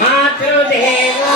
మాతృదేవో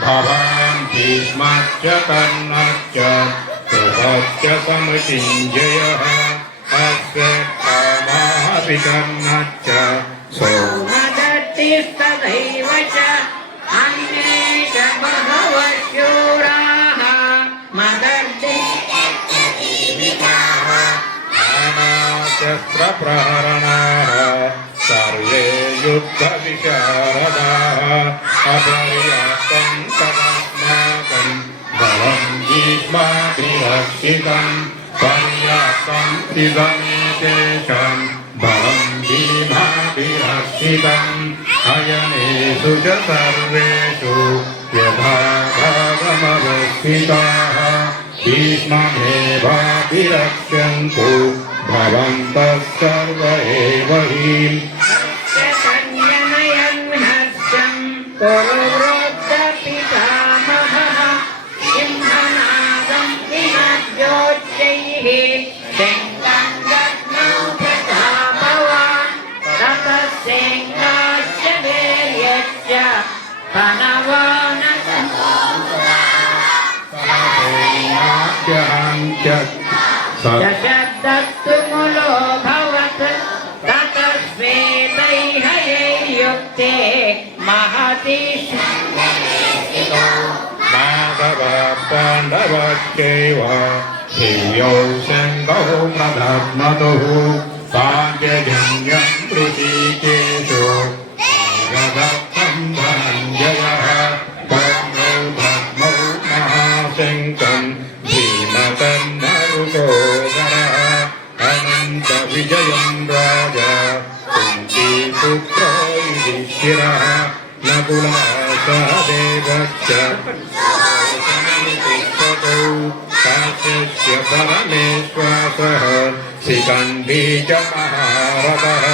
भवान् भीष्मश्च कर्णश्च कृपश्च समचिञ्जयः अश्वत्थामापि कर्णश्च सोमदत्तिस्तथैव च अन्ये च बहवः शूराः नानाशस्त्रप्रहरणाः सर्वे युद्धविशारदाः अपर्याप्तं तदस्माकं बलं भीष्माभिरक्षितं पर्याप्तं त्रिगमेतेषां बलं भीमाभिरक्षितम् अयनेषु च सर्वेषु यथा भागमवस्थिताः भीष्ममेवाभिरक्ष्यन्तु भवन्तः सर्व एव हि संजनयन् हस्तं कुरुवृद्धपितामहः सिंहनादं विनद्योच्चैः शङ्खं दद्मौ प्रतापवान् ततः सेनाश्च वीर्यश्च शब्दस्तु मूलोऽभवत् ततः श्वेतैः युक्ते महति माधवः पाण्डवश्चैव दिव्यौ शङ्खौ प्रधर्मतुः पाण्ड्यजन्यं ऋषिकेशो रदत्तं धनञ्जयः कर्मौ धर्मौ महाशङ्कं भीमतन्मरुकोदरः अनन्तविजयं राजा कुन्तीपुत्रो युधिष्ठिरः नकुलः सहदेवश्च काश्यस्य परमेश्वासः शिखण्डी च महारथः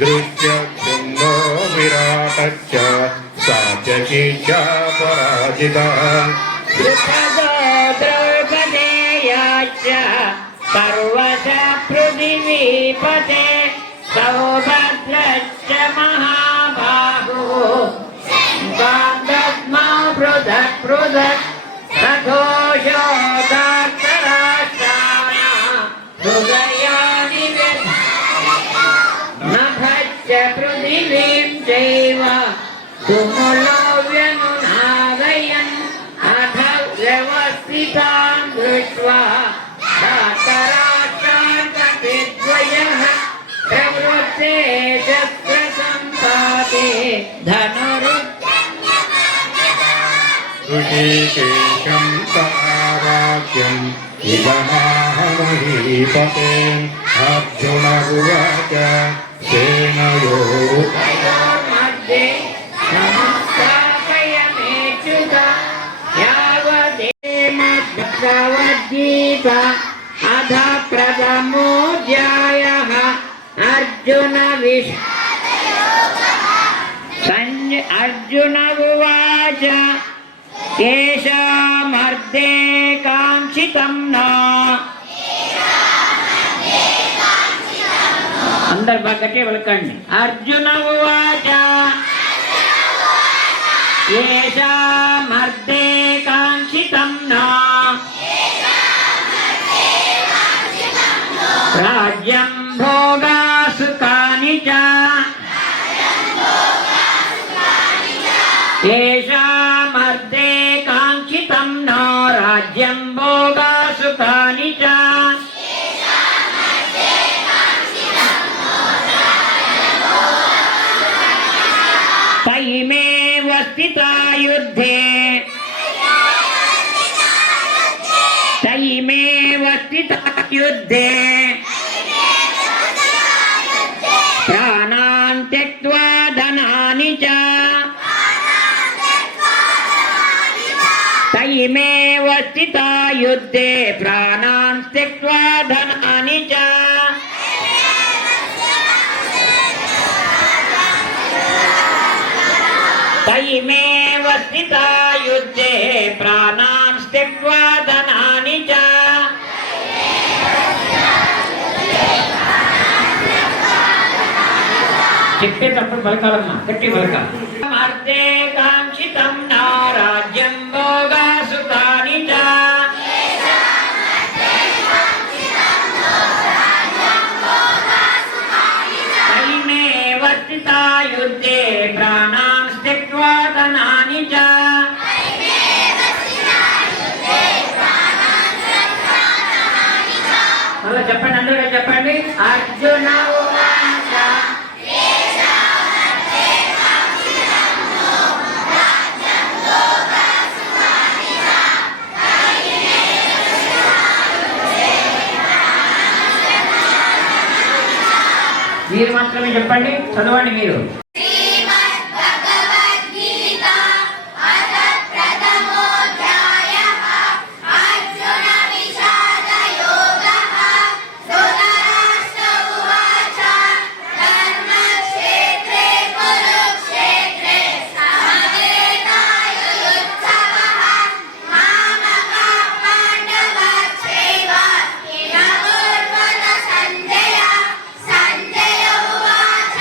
दृश्यक्षुण्डो विराटश्च सात्यकी च पराजितः द्रौपदेयाश्च सर्वश पृथिवीपते सौभद्रश्च महाबाहुः दद्मौ पृथक् पृथक् सघोषोदात्तराष्ट्राणां हृदयानि नभश्च पृथिवीं चैव तुमुलो व्यनुनादयन् अथ व्यवस्थितां दृष्ट्वा धातराष्ट्रान् कपिद्वयः प्रवृत्ते शस्त्रसम्पाते ऋषिकेशं ताराख्यम् इदमाहमहीपते अर्जुन उवाच सेनयोर्मध्ये नमस्तापयमेच्युत यावदेमद्भगवद्गीता अथ प्रथमोऽध्यायः अर्जुन उवाच केषामर्थे काङ्क्षितं न अंदर बागटे वळकंడి अर्जुन उवाच येषामर्थे काङ्क्षितं न राज्यं भोगा सुखानि च येषामर्थे काङ्क्षितं न राज्यं भोगा सुखानि च तैमेव स्थिता युद्धे प्राणान् त्यक्त्वा धनानि च तैमेव स्थिता युद्धे प्राणान् त्यक्त्वा धनानि च तैमेव स्थिता युद्धे प्राणान् त्यक्त्वा धनानि च చెప్పేటప్పుడు పలకాలమ్మా గట్టి పలకాలి. అర్థే కాంక్షితం నా రాజ్యం భోగా అర్జున ఉవాచ మీరు మాత్రమే చెప్పండి, చదవండి మీరు. సంజయ ఉవాచ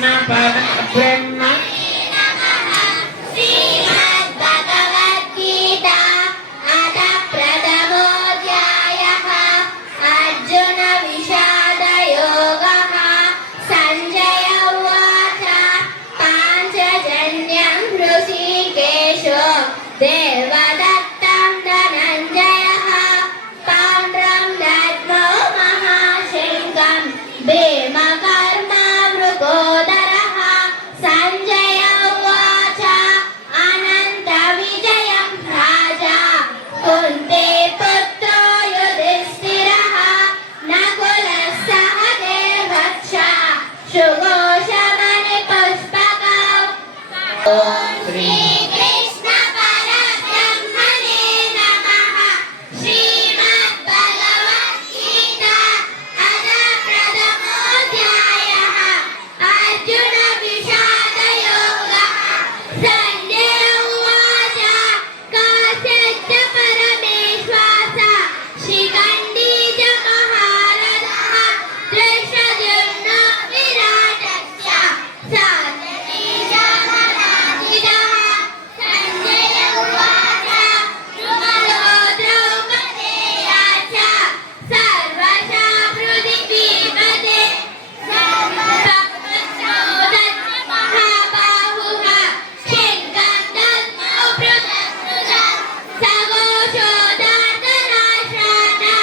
कृष्ण परब्रह्म श्रीमद्भगवद्गीता अथ प्रथमोऽध्यायः अर्जुन विषादयोगः सञ्जय उवाच पाञ्चजन्यं ऋषिकेशो देवदत्तं धनञ्जयः पाण्ड्रं दद्मो महाशङ्खं भीमकर्मावृकोदरः सञ्जय उवाच अनन्तविजयं राजा कुन्तीपुत्रो युधिष्ठिरः नकुलः सह देवच्छ सुघोषमणिपुष्पकौ ॐ श्रीकृष्ण परब्रह्मणे नमः श्रीमद्भगवद्गीता अथ प्रथमोऽध्यायः अर्जुन विषादयोगः सञ्जय उवाच कस्यश्च परमेश्वास शिखण्डी च महारथः दृष्टद्युम्नो विराटश्च सात्यकी च महाराजितः सञ्जय उवाच द्रुपदो द्रौपदेया च सर्वशा पृथिवीपते महाबाहुः शङ्खं दद्मो पृथक् सघोषो धार्तराष्ट्राणां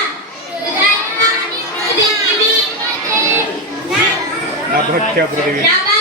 हृदयानि पृथिवीपते नभश्च पृथिवी नभश्च